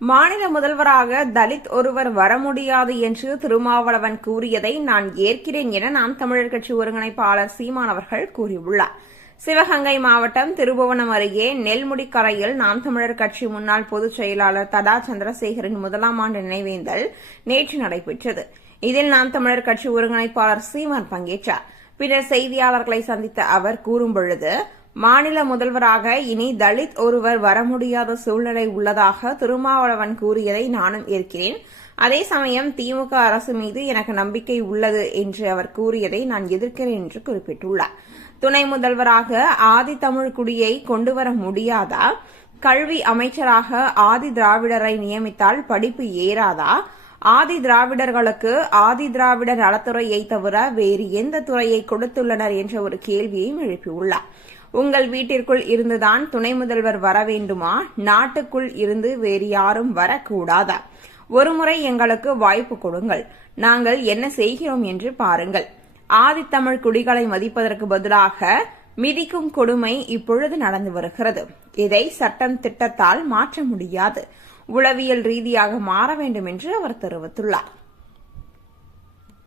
மாநில முதல்வராக தலித் ஒருவர் வர முடியாது என்று திருமாவளவன் கூறியதை நான் ஏற்கிறேன் என நாம் தமிழர் கட்சி ஒருங்கிணைப்பாளர் சீமான் அவர்கள் கூறியுள்ளார். சிவகங்கை மாவட்டம் திருபுவனம் அருகே நெல்முடிக்கரையில் நாம் தமிழர் கட்சி முன்னாள் பொதுச் செயலாளர் ததா சந்திரசேகரின் முதலாம் ஆண்டு நினைவேந்தல் நேற்று நடைபெற்றது. இதில் நாம் தமிழர் கட்சி ஒருங்கிணைப்பாளர் சீமான் பங்கேற்றார். பின்னர் செய்தியாளர்களை சந்தித்த அவர் கூறும்பொழுது மாநில முதல்வராக இனி தலித் ஒருவர் வர முடியாத சூழ்நிலை உள்ளதாக திருமாவளவன் கூறியதை நானும் ஏற்கிறேன். அதே சமயம் திமுக அரசு மீது எனக்கு நம்பிக்கை உள்ளது என்று அவர் கூறியதை நான் எதிர்க்கிறேன் என்று குறிப்பிட்டுள்ளார். துணை முதல்வராக ஆதி தமிழ் குடியை கொண்டுவர முடியாதா? கல்வி அமைச்சராக ஆதி திராவிடரை நியமித்தால் படிப்பு ஏறாதா? ஆதி திராவிடர்களுக்கு ஆதி திராவிட நலத்துறையை தவிர வேறு எந்த துறையை கொடுத்துள்ளனர் என்ற ஒரு கேள்வியையும் எழுப்பியுள்ளார். உங்கள் வீட்டிற்குள் இருந்துதான் துணை முதல்வர் வர வேண்டுமா? நாட்டுக்குள் இருந்து வேறு யாரும் வரக்கூடாதா? ஒருமுறை எங்களுக்கு வாய்ப்பு கொடுங்கள். நாங்கள் என்ன செய்கிறோம் என்று பாருங்கள். ஆதித்தமிழ் குடிகளை மதிப்பதற்கு பதிலாக மிதிக்கும் கொடுமை இப்பொழுது நடந்து வருகிறது. இதை சட்டம் திட்டத்தால் மாற்ற முடியாது. உளவியல் ரீதியாக மாற வேண்டும் என்று அவர் தெரிவித்துள்ளார்.